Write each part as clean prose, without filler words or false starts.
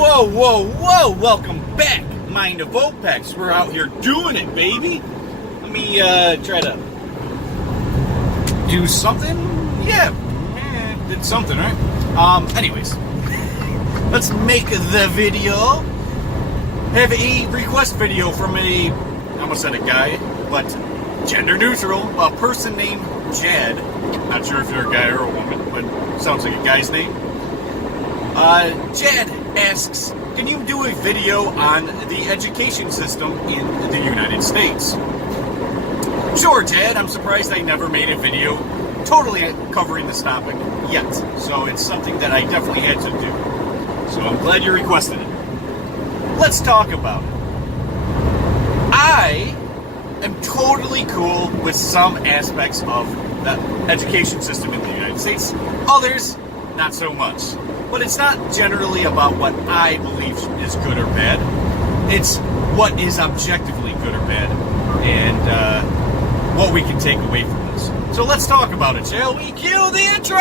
Whoa, whoa, whoa! Welcome back, Mind of Opex. We're out here doing it, baby. Let me try to do something. Yeah, did something, right? Anyways, let's make the video. Have a request video from I almost said a guy, but gender neutral, a person named Jad. Not sure if you're a guy or a woman, but sounds like a guy's name. Jad asks, can you do a video on the education system in the United States? Sure, Jad. I'm surprised I never made a video totally covering this topic yet. So it's something that I definitely had to do. So I'm glad you requested it. Let's talk about it. I am totally cool with some aspects of the education system in the United States. Others, not so much. But it's not generally about what I believe is good or bad. It's what is objectively good or bad, and what we can take away from this. So let's talk about it, shall we? Cue the intro!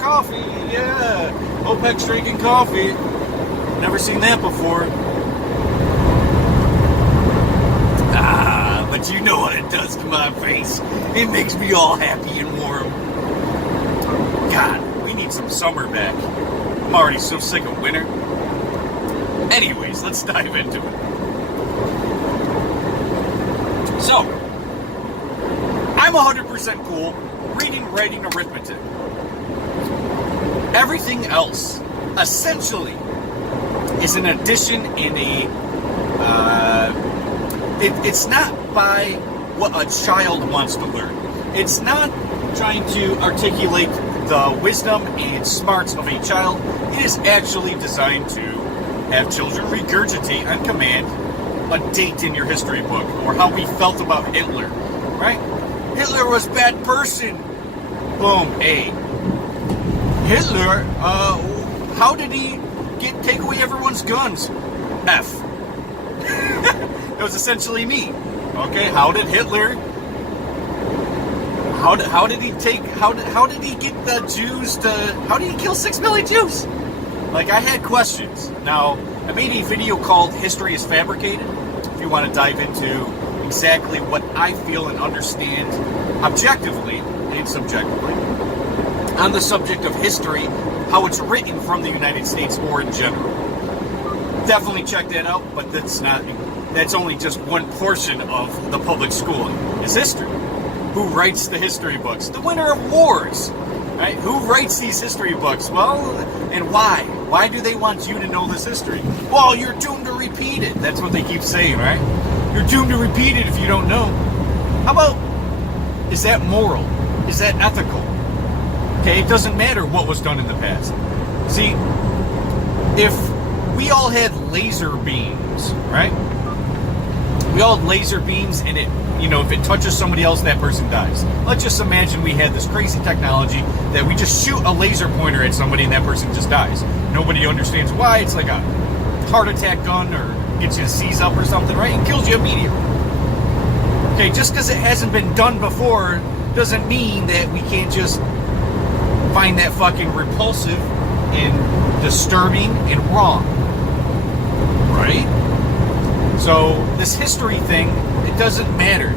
Coffee, yeah. Opex drinking coffee. Never seen that before. But you know what it does to my face. It makes me all happy and warm. God. Need some summer back. I'm already so sick of winter. Anyways, let's dive into it. So, I'm 100% cool reading, writing, arithmetic. Everything else, essentially, is an addition in it's not by what a child wants to learn. It's not trying to articulate the wisdom and smarts of a child. It is actually designed to have children regurgitate on command a date in your history book, or how we felt about Hitler, right? Hitler was a bad person. Boom, A. Hitler, how did he take away everyone's guns? F. It was essentially me. Okay, how did Hitler... How did he get the Jews to, how did he kill 6 million Jews? Like, I had questions. Now, I made a video called History is Fabricated, if you want to dive into exactly what I feel and understand objectively and subjectively on the subject of history, how it's written from the United States or in general. Definitely check that out, but that's only just one portion of the public schooling, is history. Who writes the history books? The winner of wars, right? Who writes these history books? Well, and why? Why do they want you to know this history? Well, you're doomed to repeat it. That's what they keep saying, right? You're doomed to repeat it if you don't know. How about, is that moral? Is that ethical? Okay, it doesn't matter what was done in the past. See, if we all had laser beams, right? We all had laser beams and if it touches somebody else, that person dies. Let's just imagine we had this crazy technology that we just shoot a laser pointer at somebody and that person just dies. Nobody understands why. It's like a heart attack gun or gets you to seize up or something, right? And kills you immediately. Okay, just because it hasn't been done before doesn't mean that we can't just find that fucking repulsive and disturbing and wrong. Right? So, this history thing, it doesn't matter.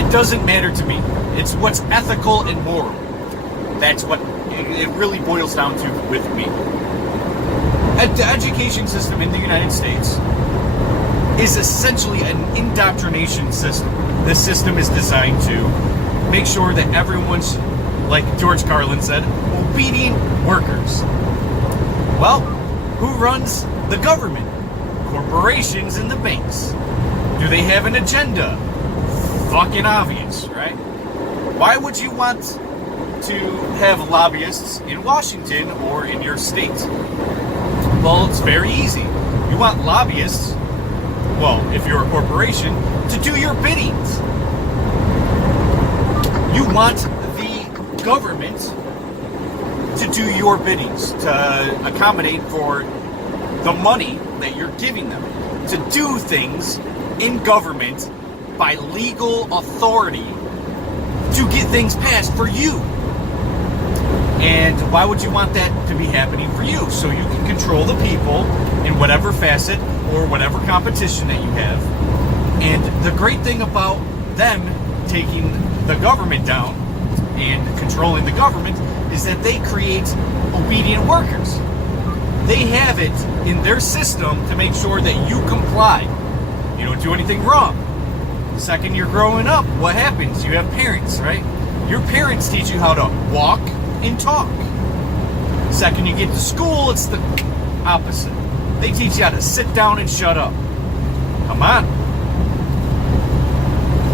It doesn't matter to me. It's what's ethical and moral. That's what it really boils down to with me. The education system in the United States is essentially an indoctrination system. This system is designed to make sure that everyone's, like George Carlin said, obedient workers. Well, who runs the government? Corporations and the banks. Do they have an agenda? Fucking obvious, right? Why would you want to have lobbyists in Washington or in your state? Well, it's very easy. You want lobbyists, well, if you're a corporation, to do your biddings. You want the government to do your biddings, to accommodate for the money that you're giving them, to do things in government by legal authority to get things passed for you. And why would you want that to be happening for you? So you can control the people in whatever facet or whatever competition that you have. And the great thing about them taking the government down and controlling the government is that they create obedient workers. They have it in their system to make sure that you comply. You don't do anything wrong. The second you're growing up, what happens? You have parents, right? Your parents teach you how to walk and talk. Second you get to school, it's the opposite. They teach you how to sit down and shut up. Come on.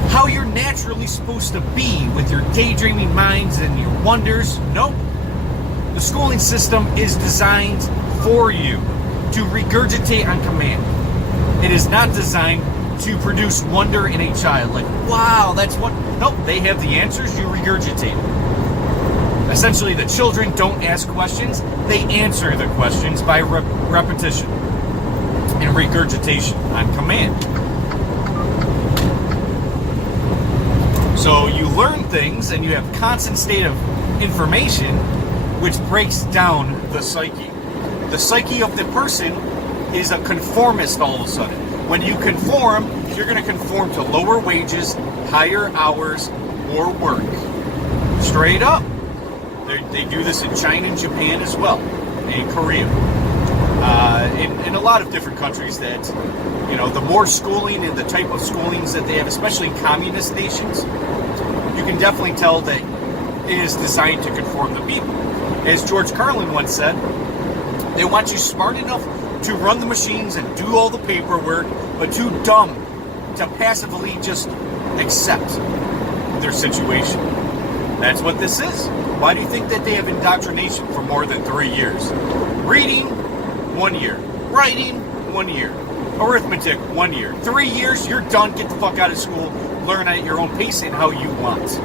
How you're naturally supposed to be with your daydreaming minds and your wonders? Nope. The schooling system is designed for you to regurgitate on command. It is not designed to produce wonder in a child. Like, wow, that's what... Nope, they have the answers, you regurgitate. Essentially, the children don't ask questions, they answer the questions by repetition and regurgitation on command. So you learn things and you have constant state of information, which breaks down the psyche. The psyche of the person is a conformist all of a sudden. When you conform, you're going to conform to lower wages, higher hours, more work. Straight up. They do this in China and Japan as well, and Korea. In a lot of different countries that, you know, the more schooling and the type of schoolings that they have, especially in communist nations, you can definitely tell that it is designed to conform the people. As George Carlin once said, they want you smart enough to run the machines and do all the paperwork, but too dumb to passively just accept their situation. That's what this is. Why do you think that they have indoctrination for more than 3 years? Reading, 1 year. Writing, 1 year. Arithmetic, 1 year. 3 years, you're done. Get the fuck out of school. Learn at your own pace and how you want.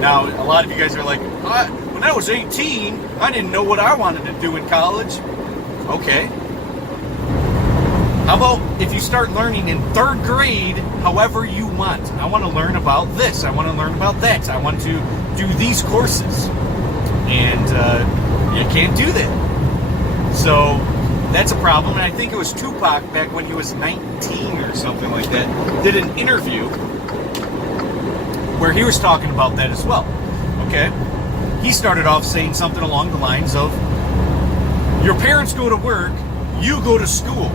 Now, a lot of you guys are like, when I was 18, I didn't know what I wanted to do in college. Okay. How about if you start learning in 3rd grade however you want? I want to learn about this. I want to learn about that. I want to do these courses. And you can't do that. So that's a problem. And I think it was Tupac back when he was 19 or something like that, did an interview where he was talking about that as well. Okay? He started off saying something along the lines of, your parents go to work, you go to school.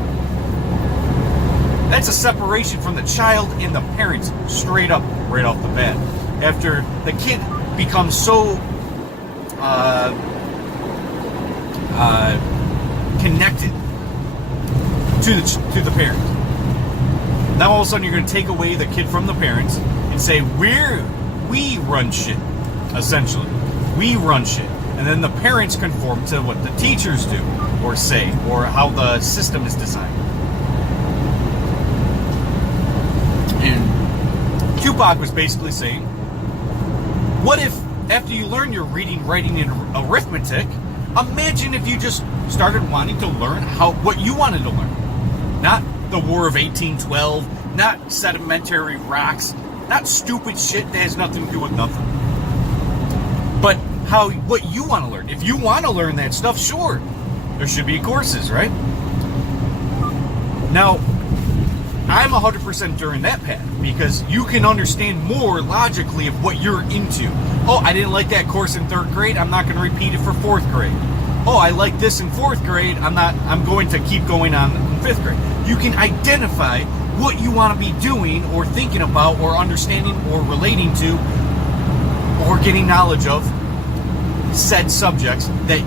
That's a separation from the child and the parents, straight up, right off the bat. After the kid becomes so connected to the parent. Now all of a sudden you're going to take away the kid from the parents and say, we run shit, essentially. We run shit. And then the parents conform to what the teachers do or say or how the system is designed. And Tupac was basically saying, what if after you learn your reading, writing, and arithmetic, imagine if you just started wanting to learn what you wanted to learn. Not the War of 1812, not sedimentary rocks, not stupid shit that has nothing to do with nothing. But what you want to learn. If you want to learn that stuff, sure, there should be courses, right? Now, I'm 100% during that path because you can understand more logically of what you're into. Oh, I didn't like that course in 3rd grade. I'm not going to repeat it for 4th grade. Oh, I like this in 4th grade. I'm going to keep going on in 5th grade. You can identify what you want to be doing or thinking about or understanding or relating to or getting knowledge of said subjects that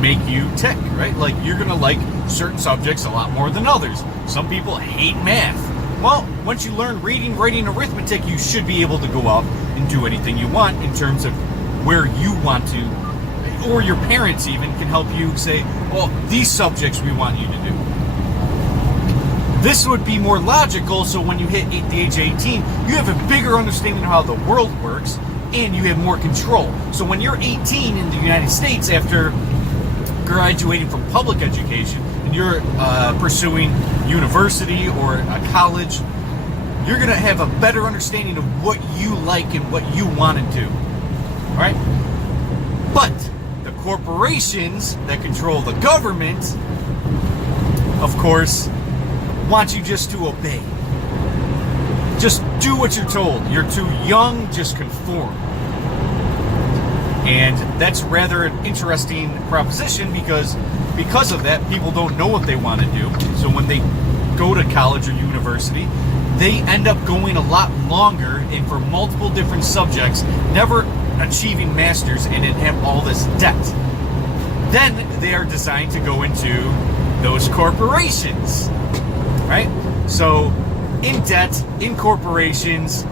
make you tick, right? Like, you're going to like certain subjects a lot more than others. Some people hate math. Well, once you learn reading, writing, arithmetic, you should be able to go out and do anything you want in terms of where you want to, or your parents even can help you say, well, these subjects we want you to do. This would be more logical, so when you hit the age of 18, you have a bigger understanding of how the world works, and you have more control. So when you're 18 in the United States after graduating from public education, and you're pursuing university or a college, you're going to have a better understanding of what you like and what you want to do. All right? But the corporations that control the government, of course, want you just to obey. Just do what you're told. You're too young, just conform. And that's rather an interesting proposition because of that, people don't know what they want to do. So when they go to college or university, they end up going a lot longer and for multiple different subjects, never achieving masters, and then have all this debt. Then they are designed to go into those corporations, right? So in debt, in corporations,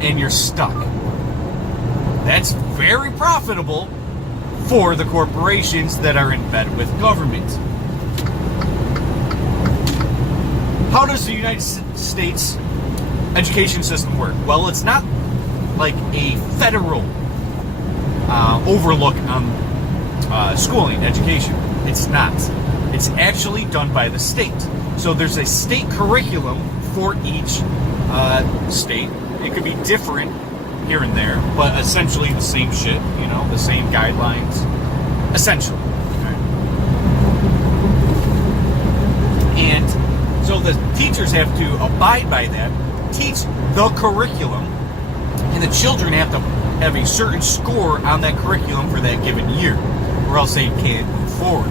and you're stuck. That's very profitable for the corporations that are in bed with government. How does the United States education system work? Well, it's not like a federal overlook on schooling, education. It's not. It's actually done by the state. So there's a state curriculum for each state. It could be different here and there, but essentially the same shit, the same guidelines, essentially. Okay. And so the teachers have to abide by that, teach the curriculum, and the children have to have a certain score on that curriculum for that given year, or else they can't move forward.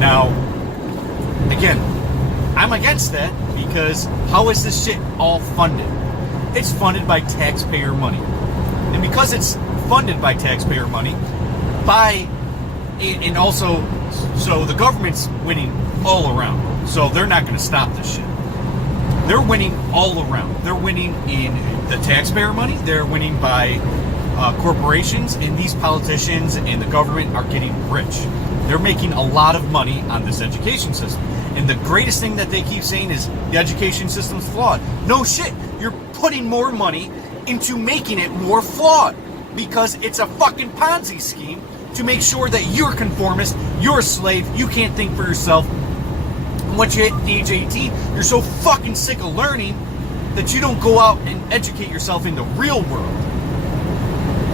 Now, again, I'm against that because how is this shit all funded? It's funded by taxpayer money. And because it's funded by taxpayer money, and also, so the government's winning all around. So they're not going to stop this shit. They're winning all around. They're winning in the taxpayer money. They're winning by corporations, and these politicians and the government are getting rich. They're making a lot of money on this education system. And the greatest thing that they keep saying is the education system's flawed. No shit. You're putting more money into making it more flawed because it's a fucking Ponzi scheme to make sure that you're conformist, you're a slave, you can't think for yourself. And once you hit age 18, you're so fucking sick of learning that you don't go out and educate yourself in the real world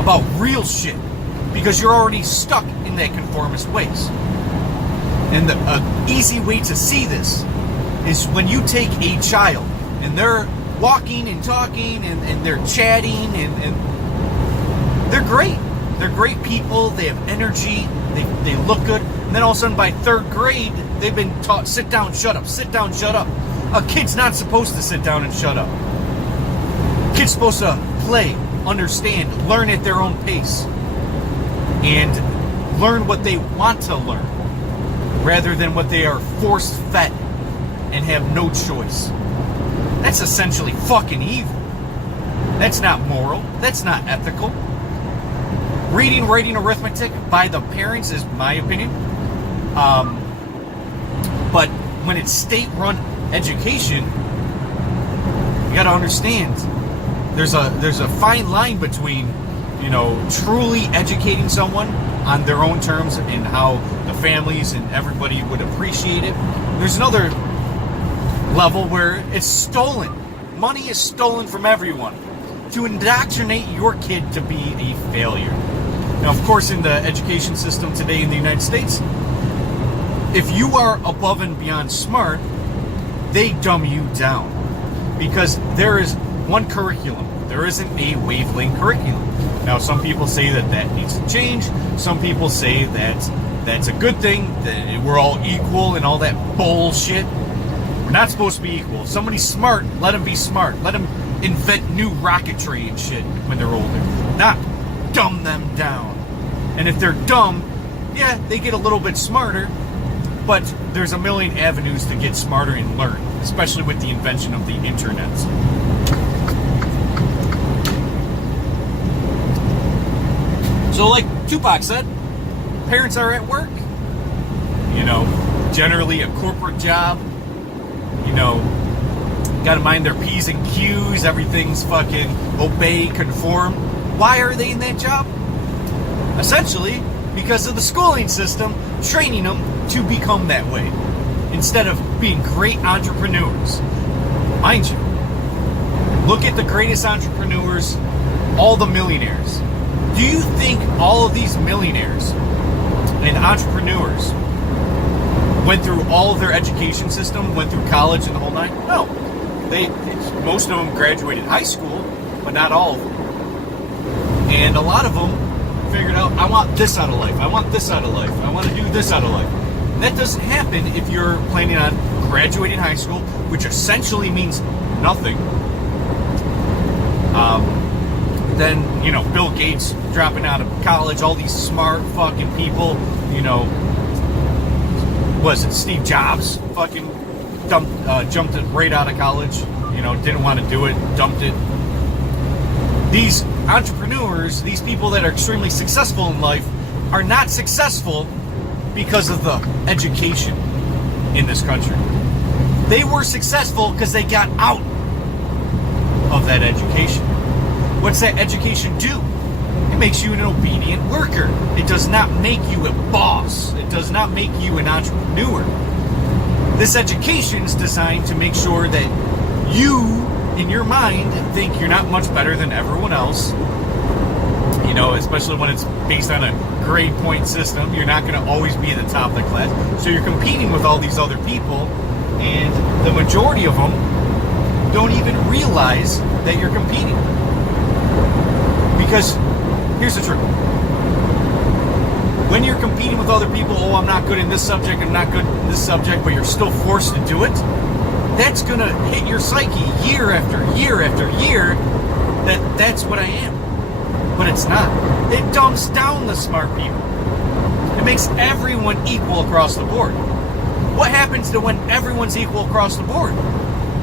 about real shit because you're already stuck in that conformist ways. And the easy way to see this is when you take a child and they're walking and talking and they're chatting and they're great. They're great people. They have energy. They look good. And then all of a sudden by third grade, they've been taught, sit down, shut up, sit down, shut up. A kid's not supposed to sit down and shut up. A kid's supposed to play, understand, learn at their own pace, and learn what they want to learn rather than what they are force fed and have no choice. That's essentially fucking evil. That's not moral. That's not ethical. Reading, writing, arithmetic by the parents is my opinion. But when it's state-run education, you got to understand there's a fine line between, truly educating someone on their own terms and how the families and everybody would appreciate it. There's another level where it's stolen. Money is stolen from everyone to indoctrinate your kid to be a failure. Now, of course, in the education system today in the United States, if you are above and beyond smart, they dumb you down because there is one curriculum. There isn't a wavelength curriculum. Now, some people say that needs to change. Some people say that that's a good thing, that we're all equal and all that bullshit. We're not supposed to be equal. If somebody's smart, let them be smart. Let them invent new rocketry and shit when they're older. Not dumb them down. And if they're dumb, yeah, they get a little bit smarter, but there's a million avenues to get smarter and learn, especially with the invention of the internet. So like Tupac said, parents are at work, generally a corporate job, got to mind their P's and Q's, everything's fucking obey, conform. Why are they in that job? Essentially, because of the schooling system training them to become that way, instead of being great entrepreneurs. Mind you, look at the greatest entrepreneurs, all the millionaires. Do you think all of these millionaires and entrepreneurs went through all of their education system, went through college and the whole nine? No. Most of them graduated high school, but not all of them. And a lot of them figured out, I want this out of life. I want this out of life. I want to do this out of life. And that doesn't happen if you're planning on graduating high school, which essentially means nothing. Then, Bill Gates dropping out of college, all these smart fucking people, was it Steve Jobs fucking jumped it right out of college, didn't want to do it, dumped it. These entrepreneurs, these people that are extremely successful in life, are not successful because of the education in this country. They were successful because they got out of that education. What's that education do? It makes you an obedient worker. It does not make you a boss. It does not make you an entrepreneur. This education is designed to make sure that you, in your mind, think you're not much better than everyone else. Especially when it's based on a grade point system. You're not going to always be at the top of the class. So you're competing with all these other people, and the majority of them don't even realize that you're competing. Because here's the truth. When you're competing with other people, I'm not good in this subject, I'm not good in this subject, but you're still forced to do it, that's going to hit your psyche year after year after year that's what I am. But it's not. It dumbs down the smart people. It makes everyone equal across the board. What happens to when everyone's equal across the board?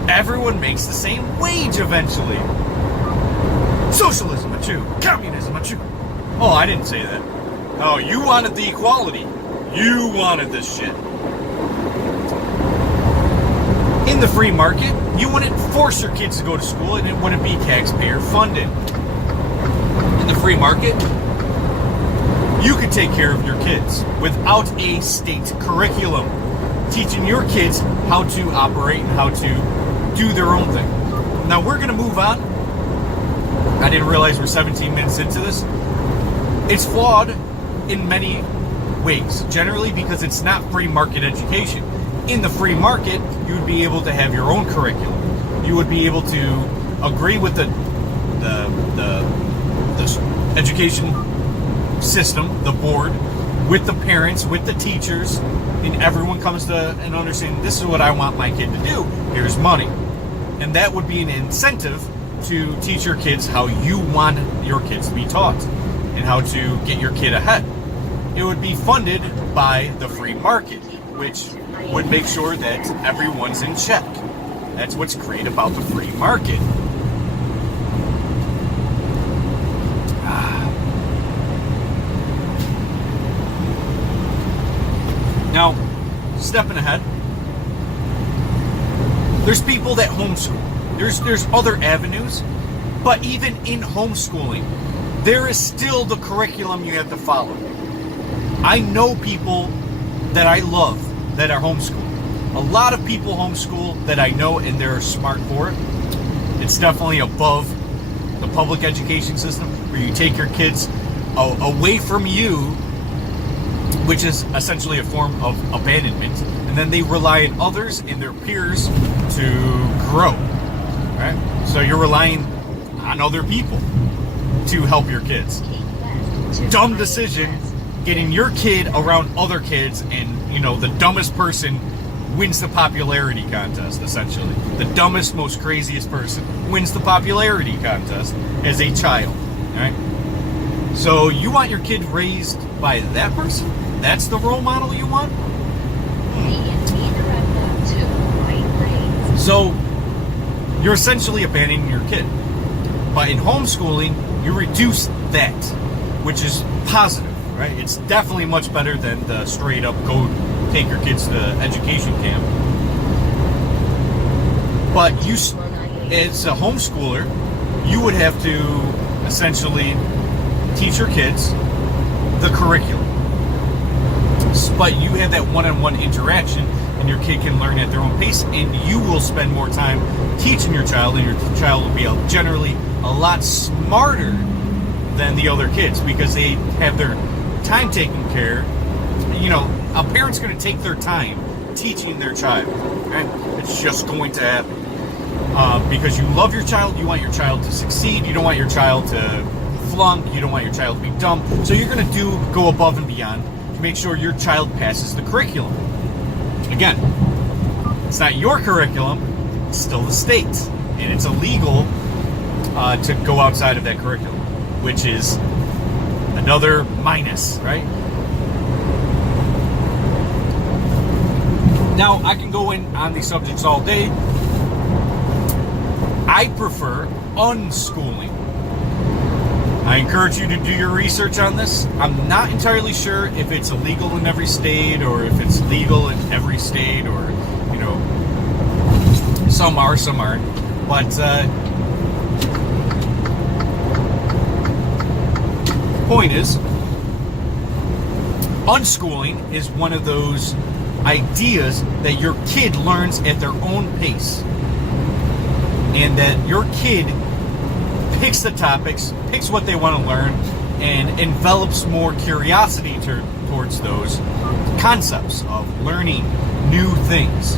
Everyone makes the same wage eventually. Socialism, achoo. Communism, achoo. Oh, I didn't say that. Oh, you wanted the equality. You wanted this shit. In the free market, you wouldn't force your kids to go to school, and it wouldn't be taxpayer funded. In the free market, you could take care of your kids without a state curriculum, teaching your kids how to operate and how to do their own thing. Now we're going to move on. I didn't realize we're 17 minutes into this. It's flawed in many ways, generally because it's not free market education. In the free market, you would be able to have your own curriculum. You would be able to agree with the education system, the board, with the parents, with the teachers, and everyone comes to an understanding, this is what I want my kid to do, here's money. And that would be an incentive to teach your kids how you want your kids to be taught and how to get your kid ahead. It would be funded by the free market, which would make sure that everyone's in check. That's what's great about the free market. Now, stepping ahead, there's people that homeschool. There's other avenues, but even in homeschooling, there is still the curriculum you have to follow. I know people that I love that are homeschooled. A lot of people homeschool that I know, and they're smart for it. It's definitely above the public education system, where you take your kids away from you, which is essentially a form of abandonment, and then they rely on others and their peers to grow. Right? So you're relying on other people to help your kids. Dumb decision, getting your kid around other kids, and the dumbest person wins the popularity contest, essentially. The dumbest, most craziest person wins the popularity contest as a child. Right? So you want your kid raised by that person? That's the role model you want? So you're essentially abandoning your kid. But in homeschooling, you reduce that, which is positive, right? It's definitely much better than the straight up go take your kids to education camp. But you, as a homeschooler, you would have to essentially teach your kids the curriculum. But you have that one-on-one interaction, and your kid can learn at their own pace, and you will spend more time teaching your child, and your child will be generally a lot smarter than the other kids because they have their time taken care. A parent's going to take their time teaching their child. Right? It's just going to happen. Because you love your child, you want your child to succeed, you don't want your child to flunk, you don't want your child to be dumb. So you're going to go above and beyond to make sure your child passes the curriculum. Again, it's not your curriculum, it's still the state's. And it's illegal to go outside of that curriculum, which is another minus, right? Now, I can go in on these subjects all day. I prefer unschooling. I encourage you to do your research on this. I'm not entirely sure if it's illegal in every state or if it's legal in every state or, some are, some aren't. But the point is, unschooling is one of those ideas that your kid learns at their own pace. And that your kid picks the topics, picks what they want to learn, and envelops more curiosity towards those concepts of learning new things.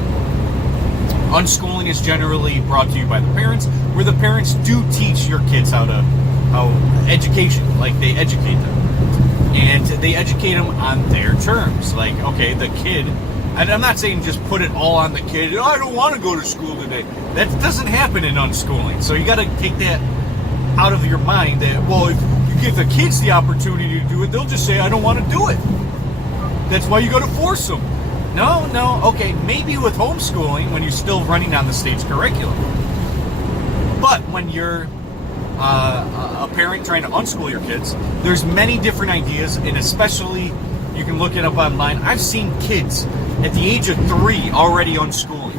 Unschooling is generally brought to you by the parents, where the parents do teach your kids how education, like they educate them. And they educate them on their terms. Like, okay, the kid, and I'm not saying just put it all on the kid. I don't want to go to school today. That doesn't happen in unschooling. So you got to take that out of your mind that, well, if you give the kids the opportunity to do it, they'll just say, I don't want to do it. That's why you got to force them. No, okay, maybe with homeschooling when you're still running on the state's curriculum. But when you're a parent trying to unschool your kids, there's many different ideas, and especially you can look it up online. I've seen kids at the age of 3 already unschooling.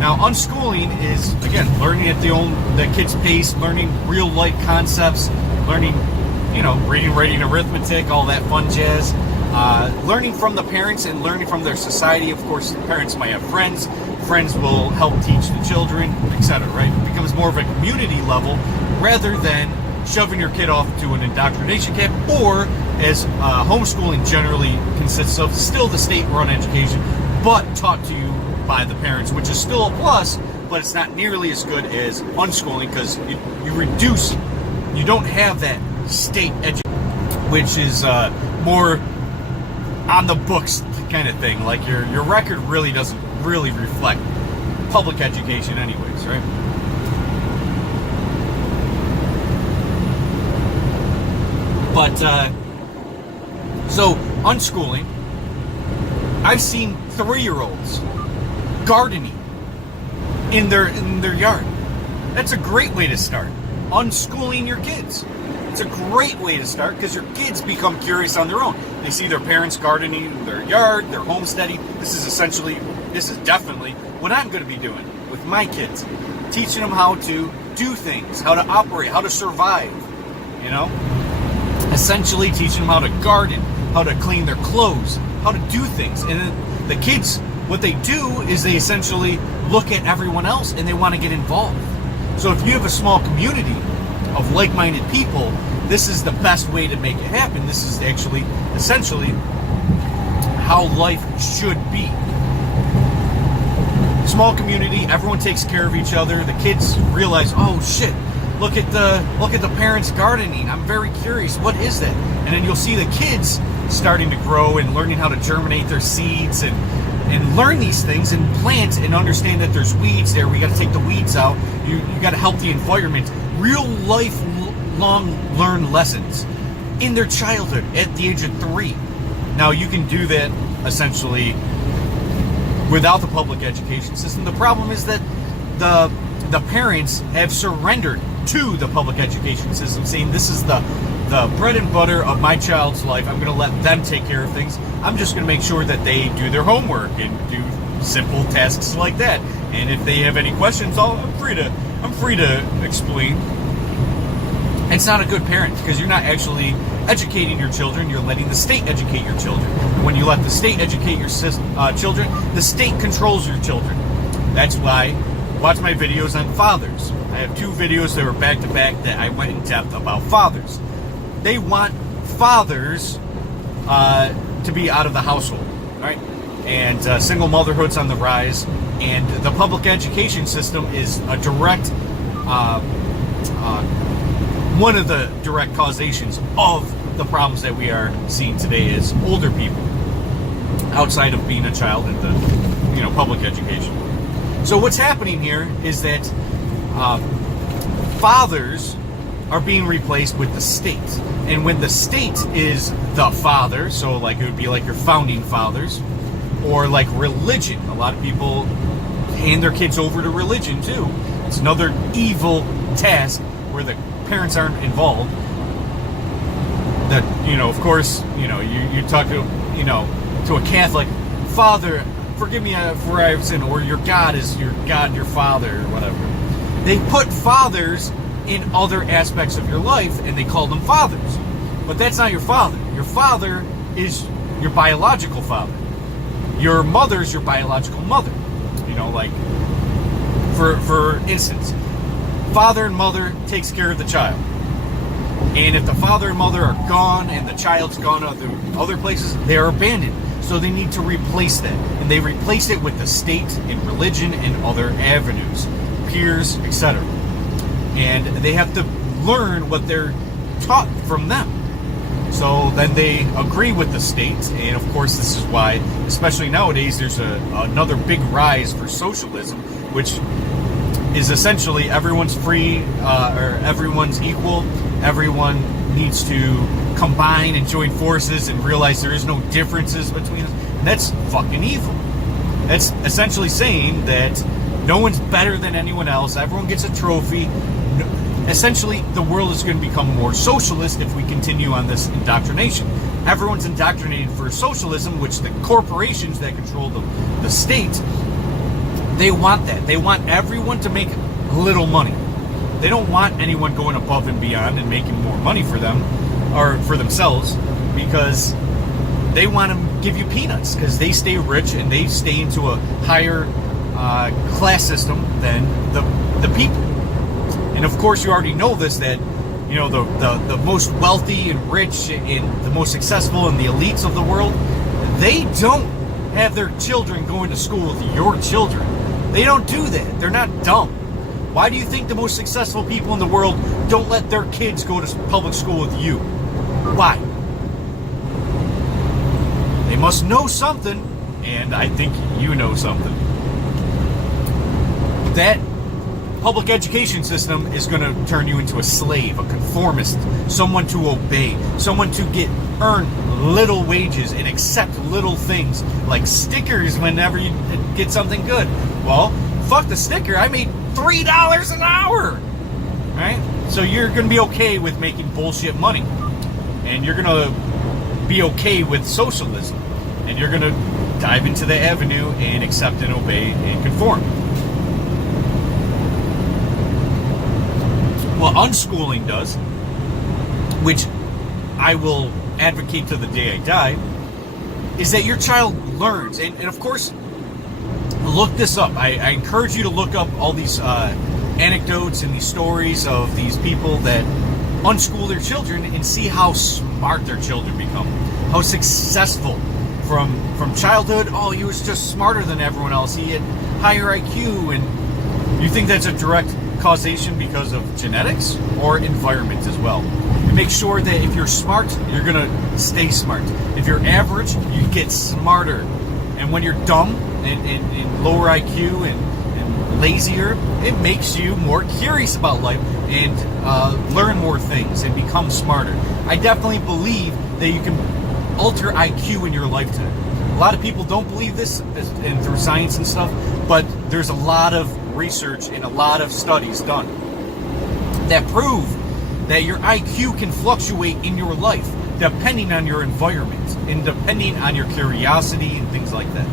Now, unschooling is, again, learning at the kid's pace, learning real life concepts, learning, reading, writing, arithmetic, all that fun jazz. Learning from the parents and learning from their society. Of course, the parents might have friends. Friends will help teach the children, etc. Right? It becomes more of a community level rather than shoving your kid off to an indoctrination camp, or as homeschooling generally consists of, still the state-run education, but taught to you by the parents, which is still a plus, but it's not nearly as good as unschooling because you don't have that state education, which is more on the books kind of thing. Like your record really doesn't really reflect public education anyways, right? But so unschooling, I've seen 3-year-olds gardening in their yard. That's a great way to start. Unschooling your kids. It's a great way to start because your kids become curious on their own. They see their parents gardening in their yard, they're homesteading. This is definitely what I'm going to be doing with my kids. Teaching them how to do things, how to operate, how to survive, Essentially teaching them how to garden, how to clean their clothes, how to do things. And then the kids, what they do is they essentially look at everyone else and they want to get involved. So if you have a small community of like-minded people, this is the best way to make it happen. This is actually essentially how life should be. Small community, everyone takes care of each other. The kids realize, oh shit, look at the parents gardening. I'm very curious, what is that? And then you'll see the kids starting to grow and learning how to germinate their seeds and learn these things and plant and understand that there's weeds there. We got to take the weeds out. You got to help the environment. Real lifelong learned lessons in their childhood at the age of 3. Now you can do that essentially without the public education system. The problem is that the parents have surrendered to the public education system, saying this is the bread and butter of my child's life. I'm going to let them take care of things. I'm just going to make sure that they do their homework and do simple tasks like that. And if they have any questions, I'm free to explain. It's not a good parent because you're not actually educating your children. You're letting the state educate your children. And when you let the state educate your children, the state controls your children. That's why watch my videos on fathers. I have 2 videos that were back to back that I went in depth about fathers. They want fathers to be out of the household, right? And single motherhood's on the rise, and the public education system is a direct, one of the direct causations of the problems that we are seeing today as older people, outside of being a child in the, public education. So what's happening here is that fathers are being replaced with the state. And when the state is the father, so like it would be like your founding fathers, or like religion. A lot of people hand their kids over to religion too. It's another evil task where the parents aren't involved. That, of course, you talk to, to a Catholic, Father, forgive me for I have sinned, or your God is your God, your Father, or whatever. They put fathers in other aspects of your life, and they call them fathers. But that's not your father. Your father is your biological father. Your mother's your biological mother. Like, for instance, father and mother takes care of the child. And if the father and mother are gone and the child's gone to other places, they are abandoned. So they need to replace that. And they replace it with the state and religion and other avenues, peers, etc. And they have to learn what they're taught from them. So then they agree with the state. And of course, this is why, especially nowadays, there's another big rise for socialism, which is essentially everyone's free, or everyone's equal. Everyone needs to combine and join forces and realize there is no differences between us. And that's fucking evil. That's essentially saying that no one's better than anyone else. Everyone gets a trophy. Essentially, the world is going to become more socialist if we continue on this indoctrination. Everyone's indoctrinated for socialism, which the corporations that control the state, they want that. They want everyone to make little money. They don't want anyone going above and beyond and making more money for them or for themselves, because they want to give you peanuts because they stay rich and they stay into a higher class system than the people. And of course, you already know this, that the most wealthy and rich and the most successful and the elites of the world, they don't have their children going to school with your children. They don't do that. They're not dumb. Why do you think the most successful people in the world don't let their kids go to public school with you? Why? They must know something, and I think you know something. That public education system is going to turn you into a slave, a conformist, someone to obey, someone to earn little wages and accept little things like stickers whenever you get something good. Well, fuck the sticker. I made $3 an hour, right? So you're going to be okay with making bullshit money, and you're going to be okay with socialism, and you're going to dive into the avenue and accept and obey and conform. Well, unschooling does, which I will advocate to the day I die, is that your child learns. And of course, look this up. I encourage you to look up all these anecdotes and these stories of these people that unschool their children and see how smart their children become, how successful from childhood. Oh, he was just smarter than everyone else. He had higher IQ. And you think that's a direct causation because of genetics or environment as well. And make sure that if you're smart, you're going to stay smart. If you're average, you get smarter. And when you're dumb and lower IQ and lazier, it makes you more curious about life and learn more things and become smarter. I definitely believe that you can alter IQ in your lifetime. A lot of people don't believe this, and through science and stuff, but there's a lot of research and a lot of studies done that prove that your IQ can fluctuate in your life depending on your environment and depending on your curiosity and things like that.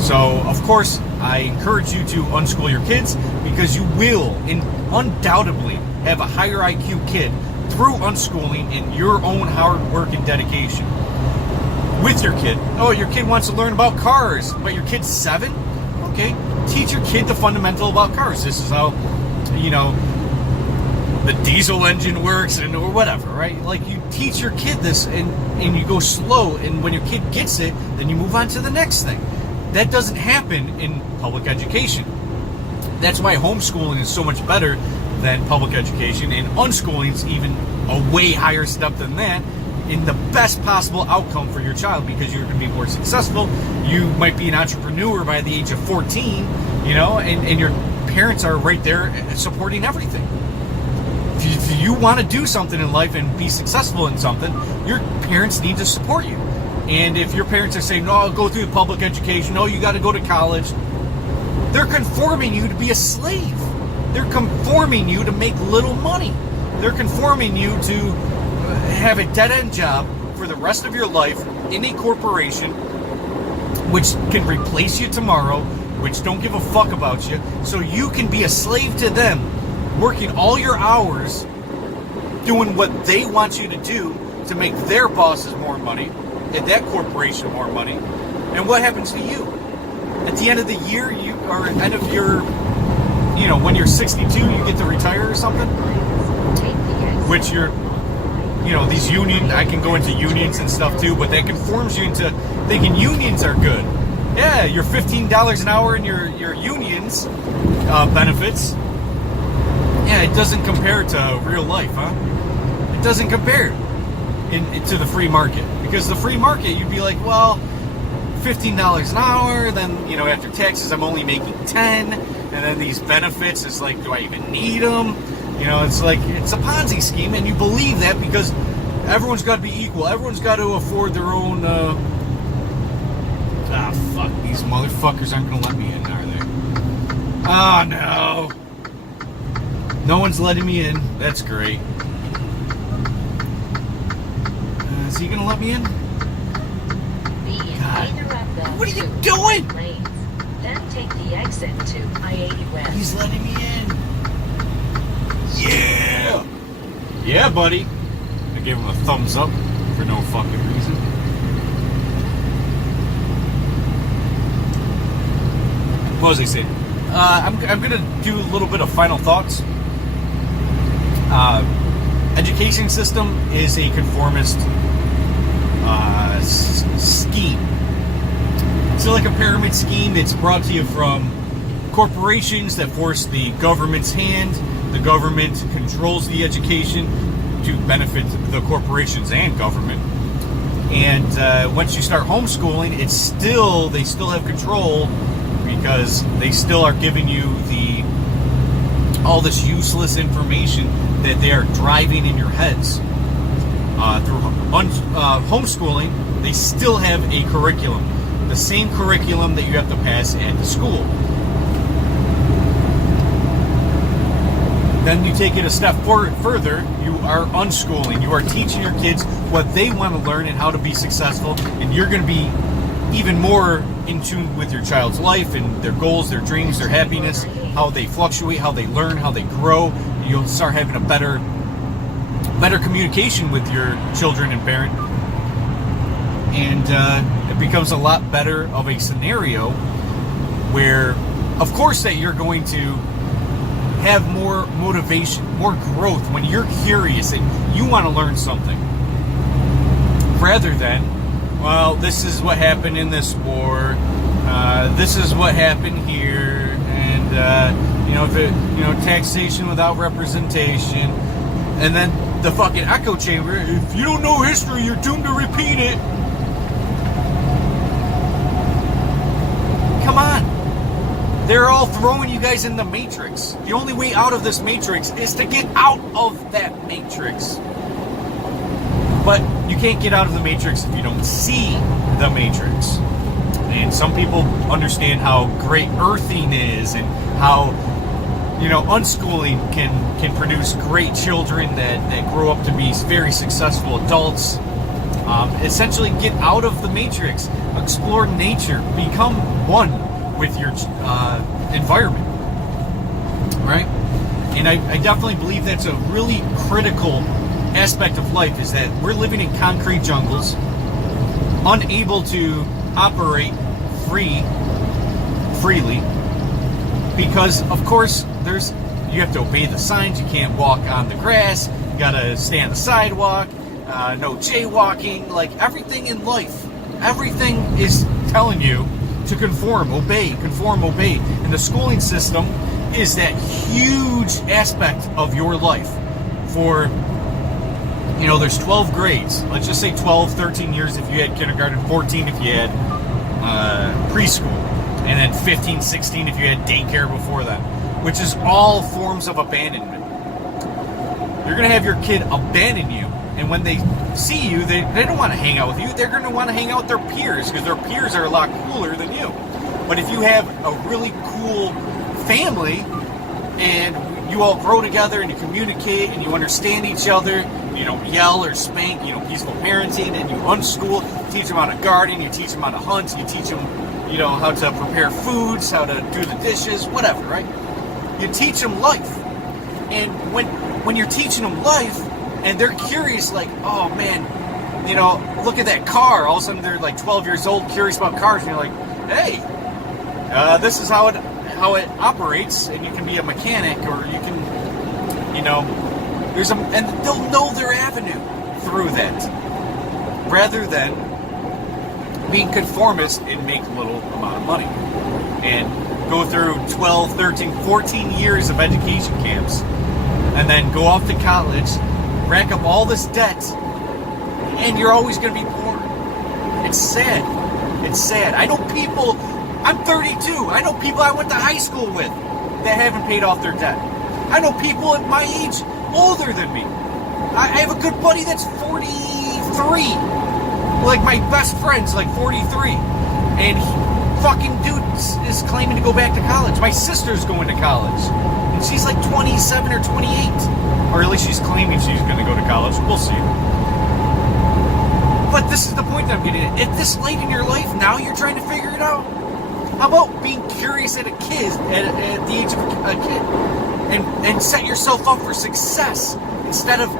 So, of course, I encourage you to unschool your kids, because you will undoubtedly have a higher IQ kid through unschooling and your own hard work and dedication. With your kid. Oh, your kid wants to learn about cars, but your kid's 7? Okay, teach your kid the fundamental about cars. This is how, you know, the diesel engine works, and or whatever, right? Like, you teach your kid this, and you go slow, and when your kid gets it, then you move on to the next thing. That doesn't happen in public education. That's why homeschooling is so much better than public education, and unschooling is even a way higher step than that in the best possible outcome for your child, because you're going to be more successful. You might be an entrepreneur by the age of 14, you know, and your parents are right there supporting everything. If you want to do something in life and be successful in something, your parents need to support you. And if your parents are saying, no, go through public education, no, you got to go to college, they're conforming you to be a slave. They're conforming you to make little money. They're conforming you to have a dead-end job for the rest of your life in a corporation which can replace you tomorrow, which don't give a fuck about you, so you can be a slave to them, working all your hours doing what they want you to do to make their bosses more money and that corporation more money. And what happens to you? At the end of the year, you or end of your, you know, when you're 62, you get to retire or something, which you're, you know, these unions, I can go into unions and stuff too, but that conforms you into thinking unions are good. Yeah, you're $15 an hour in your unions benefits. Yeah, it doesn't compare to real life, huh? It doesn't compare to the free market, because the free market, you'd be like, well, $15 an hour, then, you know, after taxes, I'm only making 10, and then these benefits, it's like, do I even need them? You know, it's like, it's a Ponzi scheme, and you believe that because everyone's got to be equal. Everyone's got to afford their own, fuck, these motherfuckers aren't going to let me in, are they? Oh, no. No one's letting me in. That's great. Is he going to let me in? God. What are you doing? Then take the exit to I-80 West. He's letting me in. Yeah! Yeah, buddy. I gave him a thumbs up for no fucking reason. What was I saying? I'm going to do a little bit of final thoughts. Education system is a conformist scheme. So like a pyramid scheme, it's brought to you from corporations that force the government's hand. The government controls the education to benefit the corporations and government. And once you start homeschooling, they still have control, because they still are giving you all this useless information that they are driving in your heads. Through homeschooling, they still have a curriculum, the same curriculum that you have to pass at the school. Then you take it a step further, you are unschooling. You are teaching your kids what they want to learn and how to be successful, and you're going to be even more in tune with your child's life and their goals, their dreams, their happiness, how they fluctuate, how they learn, how they grow. You'll start having a better communication with your children and parent, and it becomes a lot better of a scenario where, of course, that you're going to have more motivation, more growth when you're curious and you want to learn something, rather than, well, this is what happened in this war, this is what happened here, and taxation without representation, and then the fucking echo chamber. If you don't know history, you're doomed to repeat it. Come on. They're all throwing you guys in the matrix. The only way out of this matrix is to get out of that matrix. But you can't get out of the matrix if you don't see the matrix. And some people understand how great earthing is, and how, unschooling can produce great children that grow up to be very successful adults. Essentially, get out of the matrix, explore nature, become one with your environment, right? And I definitely believe that's a really critical aspect of life, is that we're living in concrete jungles, unable to operate freely, because of course you have to obey the signs. You can't walk on the grass. You gotta stay on the sidewalk. No jaywalking. Like everything in life, everything is telling you to conform, obey. And the schooling system is that huge aspect of your life. For, there's 12 grades. Let's just say 12, 13 years if you had kindergarten, 14 if you had preschool, and then 15, 16 if you had daycare before that, which is all forms of abandonment. You're going to have your kid abandon you, and when they see you, they don't want to hang out with you. They're going to want to hang out with their peers, because their peers are a lot cooler than you. But if you have a really cool family, and you all grow together, and you communicate, and you understand each other, you don't yell or spank, peaceful parenting, and you unschool, teach them how to garden, you teach them how to hunt, you teach them, how to prepare foods, how to do the dishes, whatever, right? You teach them life. And when you're teaching them life, and they're curious, like, oh man, look at that car. All of a sudden they're like 12 years old, curious about cars, and you're like, hey, this is how it operates, and you can be a mechanic, or you can, and they'll know their avenue through that, rather than being conformist and make little amount of money, and go through 12, 13, 14 years of education camps, and then go off to college, rack up all this debt, and you're always going to be poor. It's sad. It's sad. I know people, I'm 32, I know people I went to high school with that haven't paid off their debt. I know people at my age older than me. I have a good buddy that's 43. Like, my best friend's like 43. And fucking dude is claiming to go back to college. My sister's going to college. And she's like 27 or 28. Or at least she's claiming she's going to go to college. We'll see. But this is the point that I'm getting at. At this late in your life, now you're trying to figure it out. How about being curious at the age of a kid? And set yourself up for success instead of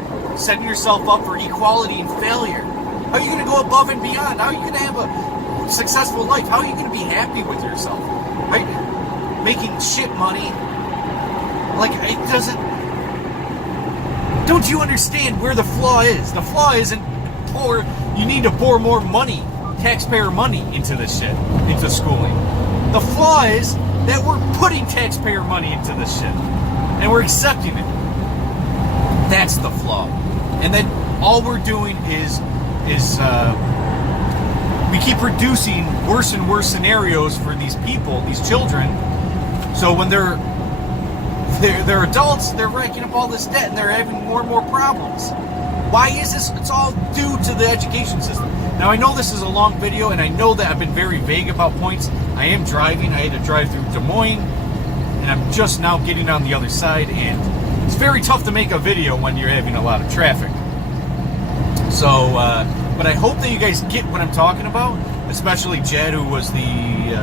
setting yourself up for equality and failure. How are you going to go above and beyond? How are you going to have a successful life? How are you going to be happy with yourself? Right? Making shit money. Like, it doesn't... Don't you understand where the flaw is? The flaw isn't you need to pour more money, taxpayer money, into this shit, into schooling. The flaw is that we're putting taxpayer money into this shit, and we're accepting it. That's the flaw. And then all we're doing is we keep producing worse and worse scenarios for these people, these children. So when they're adults, they're racking up all this debt, and they're having more and more problems. Why is this? It's all due to the education system. Now, I know this is a long video, and I know that I've been very vague about points. I am driving. I had to drive through Des Moines, and I'm just now getting on the other side, and it's very tough to make a video when you're having a lot of traffic. So, but I hope that you guys get what I'm talking about, especially Jed, who was the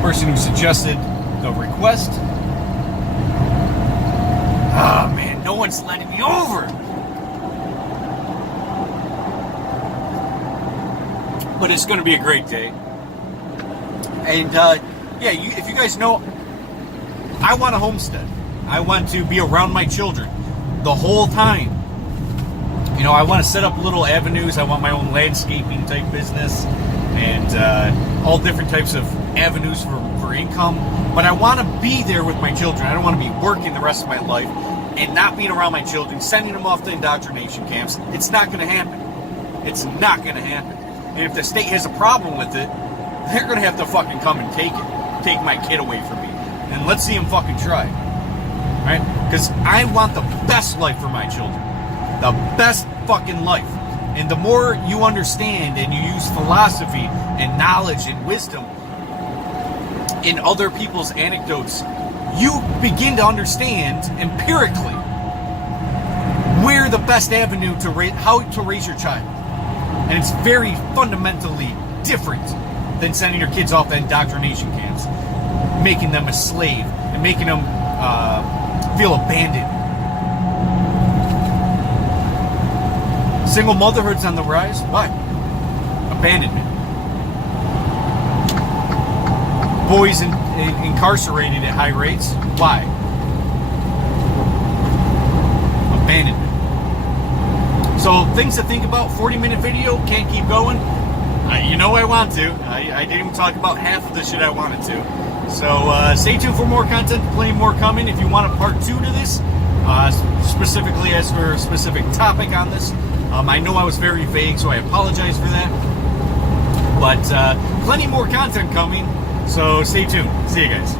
person who suggested the request. Ah, man, no one's letting me over. But it's going to be a great day. And, if you guys know, I want a homestead. I want to be around my children the whole time. I want to set up little avenues. I want my own landscaping type business and all different types of avenues for income. But I want to be there with my children. I don't want to be working the rest of my life and not being around my children, sending them off to indoctrination camps. It's not going to happen. It's not going to happen. And if the state has a problem with it, they're going to have to fucking come and take my kid away from me. And let's see them fucking try. Right? Because I want the best life for my children. The best fucking life. And the more you understand and you use philosophy and knowledge and wisdom in other people's anecdotes, you begin to understand empirically where the best avenue to how to raise your child. And it's very fundamentally different than sending your kids off to indoctrination camps, making them a slave and making them feel abandoned. Single motherhood's on the rise. Why? Abandonment. boys incarcerated at high rates. Why? Abandonment. So things to think about. 40-minute video, can't keep going. You know I want to. I didn't even talk about half of the shit I wanted to. So stay tuned for more content, plenty more coming. If you want a part 2 to this, specifically as for a specific topic on this, I know I was very vague, so I apologize for that. But plenty more content coming, so stay tuned. See you guys.